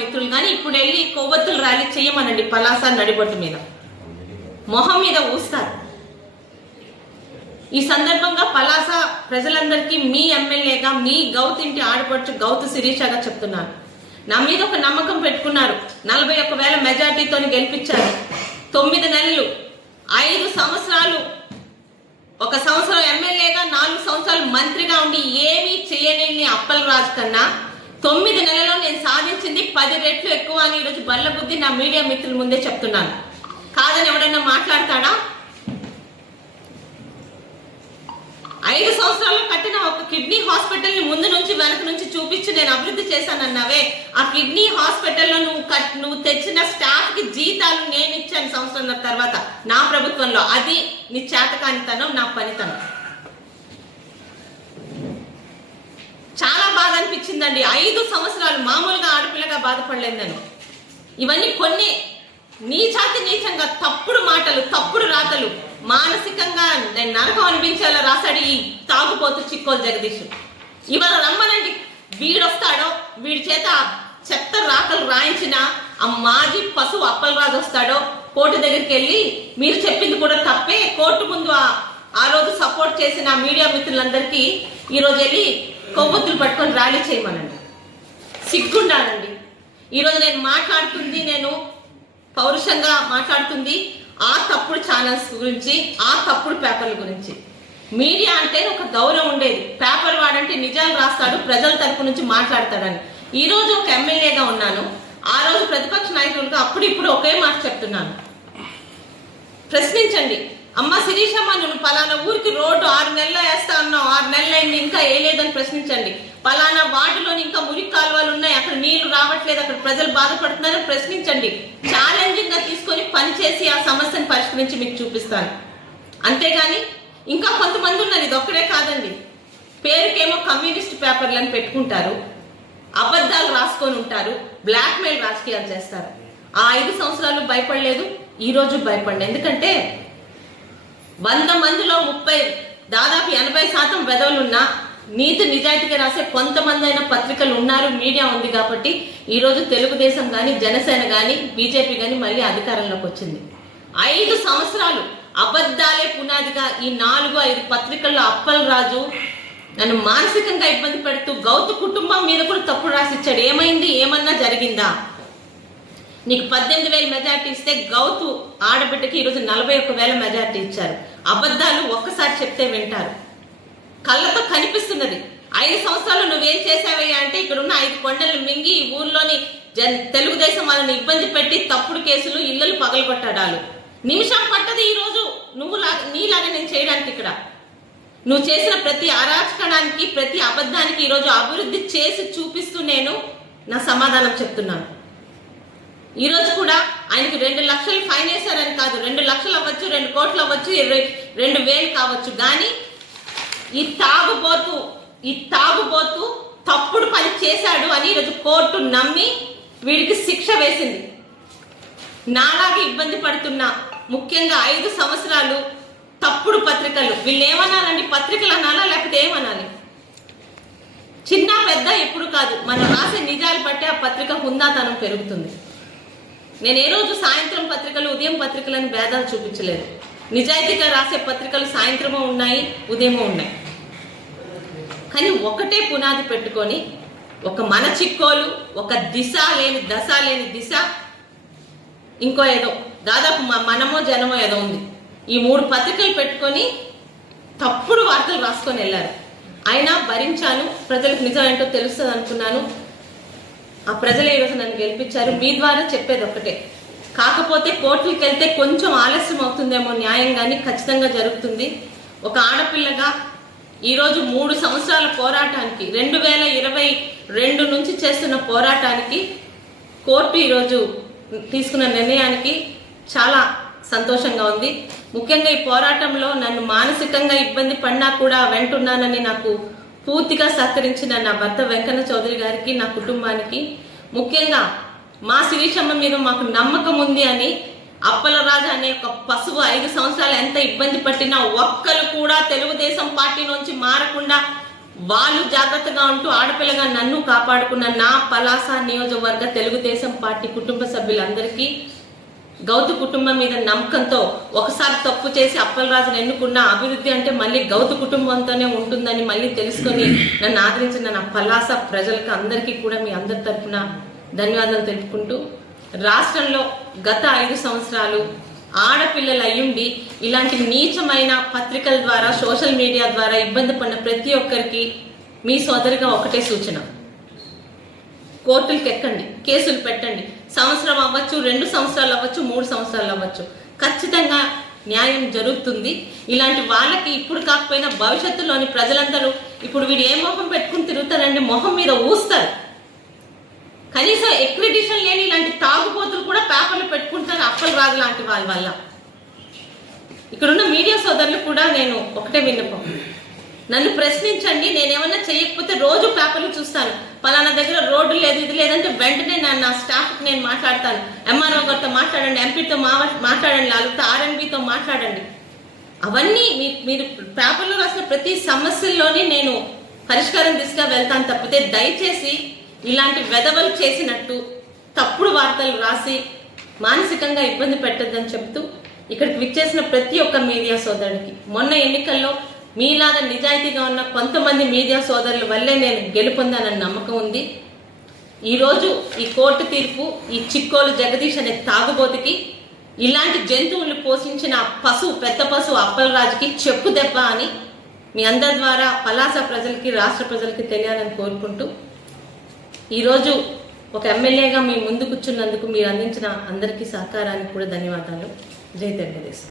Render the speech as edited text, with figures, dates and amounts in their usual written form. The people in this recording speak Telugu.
మిత్రులు కానీ ఇప్పుడు వెళ్ళి కొవ్వొత్తులు ర్యాలీ చేయమనండి పలాస నడిబొట్టు మీద మొహం మీద ఊస్తారు. ఈ సందర్భంగా పలాస ప్రజలందరికీ మీ ఎమ్మెల్యేగా మీ గౌతు ఇంటి ఆడపడుచు గౌతు శిరీషగా చెప్తున్నాను. నా మీద ఒక నమ్మకం పెట్టుకున్నారు. 41,000 మెజార్టీతో గెలిపించారు. 9 నెలలు 5 సంవత్సరాలు, 1 సంవత్సరం ఎమ్మెల్యేగా 4 సంవత్సరాలు మంత్రిగా ఉండి ఏమీ చేయలేని అప్పలరాజు కన్నా 9 నెలల్లో నేను సాధించింది 10 రెట్లు ఎక్కువ అని ఈరోజు బల్లబుద్ధి నా మీడియా మిత్రుల ముందే చెప్తున్నాను. కాదని ఎవడన్నా మాట్లాడతాడా? 5 సంవత్సరాల్లో కట్టిన ఒక కిడ్నీ హాస్పిటల్ ని ముందు నుంచి వెనక నుంచి చూపించి నేను అభివృద్ధి చేశానన్నావే, ఆ కిడ్నీ హాస్పిటల్లో నువ్వు తెచ్చిన స్టాఫ్ కి జీతాలు నేను ఇచ్చాను సంవత్సరం తర్వాత నా ప్రభుత్వంలో. అది నీ చేతకానితనం, నా పనితనం. చాలా బాధ అనిపించిందండి. 5 సంవత్సరాలు మామూలుగా ఆడపిల్లగా బాధపడలేదు నేను. ఇవన్నీ కొన్ని నీచంగా తప్పుడు మాటలు, తప్పుడు రాతలు, మానసికంగా నేను నరకం అనిపించేలా రాశాడు ఈ తాగుపోతు చిక్కోలు జగదీష్. ఇవాళ రమ్మనండి, వీడొస్తాడో, వీడి చేత చెత్త రాతలు రాయించిన ఆ మాజీ పశువు అప్పలరాజు వస్తాడో, కోర్టు దగ్గరికి వెళ్ళి మీరు చెప్పింది కూడా తప్పే, కోర్టు ముందు ఆ రోజు సపోర్ట్ చేసిన మీడియా మిత్రులందరికీ ఈరోజు వెళ్ళి కొవ్వొత్తులు పట్టుకొని ర్యాలీ చేయమనండి. సిగ్గుండాలండి. ఈరోజు నేను మాట్లాడుతుంది, నేను పౌరుషంగా మాట్లాడుతుంది ఆ తప్పుడు ఛానల్స్ గురించి, ఆ తప్పుడు పేపర్ల గురించి. మీడియా అంటే ఒక గౌరవం ఉండేది. పేపర్ వాడంటే నిజాలు రాస్తాడు, ప్రజల తరపు నుంచి మాట్లాడతాడని. ఈ రోజు ఒక ఎమ్మెల్యేగా ఉన్నాను, ఆ రోజు ప్రతిపక్ష నాయకులుగా అప్పుడు ఒకే మాట చెప్తున్నాను. ప్రశ్నించండి. అమ్మ శిరీషమ్మ, నువ్వు పలానా ఊరికి రోడ్డు 6 నెలల్లో వేస్తా ఉన్నావు, 6 నెలలైంది ఇంకా వేయలేదని ప్రశ్నించండి. పలానా వార్డులోని ఇంకా మురికి కాలువలు ఉన్నాయి, అక్కడ నీళ్లు రావట్లేదు, అక్కడ ప్రజలు బాధపడుతున్నారని ప్రశ్నించండి. ఛాలెంజింగ్ గా తీసుకొని పనిచేసి ఆ సమస్యను పరిష్కరించి మీకు చూపిస్తాను. అంతేగాని ఇంకా కొంతమంది ఉన్నారు, ఇది ఒక్కడే కాదండి, పేరుకేమో కమ్యూనిస్ట్ పేపర్లను పెట్టుకుంటారు, అబద్ధాలు రాసుకొని ఉంటారు, బ్లాక్ మెయిల్ రాజకీయాలు చేస్తారు. ఆ 5 సంవత్సరాలు భయపడలేదు, ఈ రోజు భయపడలేదు. ఎందుకంటే 100 మందిలో దాదాపు 80% వెధవలున్నా నీతి నిజాయితీగా రాసే కొంతమంది అయిన పత్రికలు ఉన్నారు, మీడియా ఉంది కాబట్టి ఈరోజు తెలుగుదేశం కానీ, జనసేన కానీ, బీజేపీ కానీ మళ్ళీ అధికారంలోకి వచ్చింది. 5 సంవత్సరాలు అబద్ధాలే పునాదిగా ఈ 4-5 పత్రికల్లో అప్పలరాజు నన్ను మానసికంగా ఇబ్బంది పెడుతూ గౌతు కుటుంబం మీద కూడా తప్పుడు రాసిచ్చాడు. ఏమైంది? ఏమన్నా జరిగిందా? నీకు 18,000 మెజార్టీ ఇస్తే గౌతు ఆడబిడ్డకి ఈరోజు 41,000 మెజార్టీ ఇచ్చారు. అబద్ధాలు ఒక్కసారి చెప్తే వింటారు. కళ్ళతో కనిపిస్తున్నది. 5 సంవత్సరాలు నువ్వేం చేసావయ్యా అంటే ఇక్కడ ఉన్న 5 కొండలు మింగి ఈ ఊర్లోని తెలుగుదేశం వాళ్ళని ఇబ్బంది పెట్టి తప్పుడు కేసులు, ఇళ్లలు పగలగొట్టాడాలు. నిమిషం పట్టదు ఈ రోజు నీలాగా నేను చేయడానికి. ఇక్కడ నువ్వు చేసిన ప్రతి అరాచకడానికి, ప్రతి అబద్ధానికి ఈరోజు అభివృద్ధి చేసి చూపిస్తూ నేను నా సమాధానం చెప్తున్నాను. ఈ రోజు కూడా ఆయనకి 2 లక్షలు ఫైన్ వేశారని కాదు, 2 లక్షలు అవ్వచ్చు, 2 కోట్లు అవ్వచ్చు, 2,000 కావచ్చు. కానీ ఈ తాగుబోతు తప్పుడు పని చేశాడు అని ఈరోజు కోర్టు నమ్మి వీడికి శిక్ష వేసింది. నాలాగే ఇబ్బంది పడుతున్నా, ముఖ్యంగా 5 సంవత్సరాలు తప్పుడు పత్రికలు, వీళ్ళు ఏమనాలండి? పత్రికలు అనాలా లేకపోతే ఏమనాలి? చిన్న పెద్ద ఎప్పుడు కాదు, మనం రాసే నిజాలు బట్టి ఆ పత్రిక హుందాతనం పెరుగుతుంది. నేను ఏ రోజు సాయంత్రం పత్రికలు, ఉదయం పత్రికలను భేదాలు చూపించలేదు. నిజాయితీగా రాసే పత్రికలు సాయంత్రమో ఉన్నాయి, ఉదయమో ఉన్నాయి. కానీ ఒకటే పునాది పెట్టుకొని ఒక మన చిక్కోలు, ఒక దశ లేని దిశ, ఇంకో ఏదో దాదాపు మనమో జనమో ఏదో ఉంది. ఈ 3 పత్రికలు పెట్టుకొని తప్పుడు వార్తలు రాసుకొని వెళ్ళారు. అయినా భరించాను. ప్రజలకు నిజం ఏంటో తెలుస్తుంది అనుకున్నాను. ఆ ప్రజలే ఈరోజు నన్ను గెలిపించారు. మీ ద్వారా చెప్పేది ఒక్కటే, కాకపోతే కోర్టులకు వెళ్తే కొంచెం ఆలస్యం అవుతుందేమో, న్యాయం కానీ ఖచ్చితంగా జరుగుతుంది. ఒక ఆడపిల్లగా ఈరోజు 3 సంవత్సరాల పోరాటానికి, 2022 నుంచి చేస్తున్న పోరాటానికి కోర్టు ఈరోజు తీసుకున్న నిర్ణయానికి చాలా సంతోషంగా ఉంది. ముఖ్యంగా ఈ పోరాటంలో నన్ను మానసికంగా ఇబ్బంది పడినా కూడా వెంటున్నానని నాకు పూర్తిగా సహకరించిన నా భర్త వెంకన్న చౌదరి గారికి, నా కుటుంబానికి, ముఖ్యంగా మా శిరీషమ్మ మీద మాకు నమ్మకం ఉంది అని అప్పలరాజు అనే ఒక పశువు 5 సంవత్సరాలు ఎంత ఇబ్బంది పట్టినా ఒక్కరు కూడా తెలుగుదేశం పార్టీ నుంచి మారకుండా వాళ్ళు జాగ్రత్తగా ఉంటూ ఆడపిల్లగా నన్ను కాపాడుకున్న నా పలాస నియోజకవర్గ తెలుగుదేశం పార్టీ కుటుంబ సభ్యులందరికీ గౌతు కుటుంబం మీద నమ్మకంతో ఒకసారి తప్పు చేసి అప్పలరాజును ఎన్నుకున్న అభివృద్ధి అంటే మళ్ళీ గౌతు కుటుంబంతోనే ఉంటుందని మళ్ళీ తెలుసుకొని నన్ను ఆదరించిన నా పలాస ప్రజలకు అందరికీ కూడా మీ అందరి తరఫున ధన్యవాదాలు తెలుపుకుంటూ, రాష్ట్రంలో గత 5 సంవత్సరాలు ఆడపిల్లలు అయ్యుండి ఇలాంటి నీచమైన పత్రికల ద్వారా సోషల్ మీడియా ద్వారా ఇబ్బంది పడిన ప్రతి ఒక్కరికి మీ సోదరిగా ఒకటే సూచన: కోర్టులకు ఎక్కండి, కేసులు పెట్టండి. సంవత్సరం అవ్వచ్చు, 2 సంవత్సరాలు అవ్వచ్చు, 3 సంవత్సరాలు అవ్వచ్చు, ఖచ్చితంగా న్యాయం జరుగుతుంది. ఇలాంటి వాళ్ళకి ఇప్పుడు కాకపోయినా భవిష్యత్తులోని ప్రజలందరూ ఇప్పుడు వీడు ఏ మొహం పెట్టుకుని తిరుగుతారండి, మొహం మీద ఊస్తారు. కనీసం ఎక్రిడిషన్ లేని ఇలాంటి తాగుబోతులు కూడా పేపర్లు పెట్టుకుంటారు అప్పలరాజు లాంటి వాళ్ళ వల్ల. ఇక్కడున్న మీడియా సోదరులు కూడా నేను ఒకటే విన్నపం: నన్ను ప్రశ్నించండి, నేనేమన్నా చేయకపోతే రోజు పేపర్లు చూస్తాను. పలానా దగ్గర రోడ్డు లేదు, ఇది లేదంటే వెంటనే నా స్టాఫ్కి నేను మాట్లాడతాను. ఎంఆర్ఓ గారితో మాట్లాడండి, ఎంపీతో మాట్లాడండి, లేకపోతే ఆర్ఎన్బితో మాట్లాడండి. అవన్నీ మీరు పేపర్లో రాసిన ప్రతి సమస్యల్లోని నేను పరిష్కారం దిశగా వెళ్తాను తప్పితే దయచేసి ఇలాంటి వెధవలు చేసినట్టు తప్పుడు వార్తలు రాసి మానసికంగా ఇబ్బంది పెట్టద్దని చెప్తూ, ఇక్కడికి విచ్చేసిన ప్రతి ఒక్క మీడియా సోదరుడికి, మొన్న ఎన్నికల్లో మీలాగా నిజాయితీగా ఉన్న కొంతమంది మీడియా సోదరుల వల్లే నేను గెలుపొందానన్న నమ్మకం ఉంది. ఈరోజు ఈ కోర్టు తీర్పు ఈ చిక్కోలు జగదీష్ అనే తాగుబోతుకి, ఇలాంటి జంతువులు పోషించిన పెద్ద పశువు అప్పలరాజుకి చెప్పు దెబ్బ అని మీ అందరి ద్వారా పలాస ప్రజలకి, రాష్ట్ర ప్రజలకి తెలియాలని కోరుకుంటూ, ఈరోజు ఒక ఎమ్మెల్యేగా మీ ముందు కూర్చున్నందుకు మీరు అందించిన అందరికీ సహకారానికి కూడా ధన్యవాదాలు. జై తెలుగుదేశం.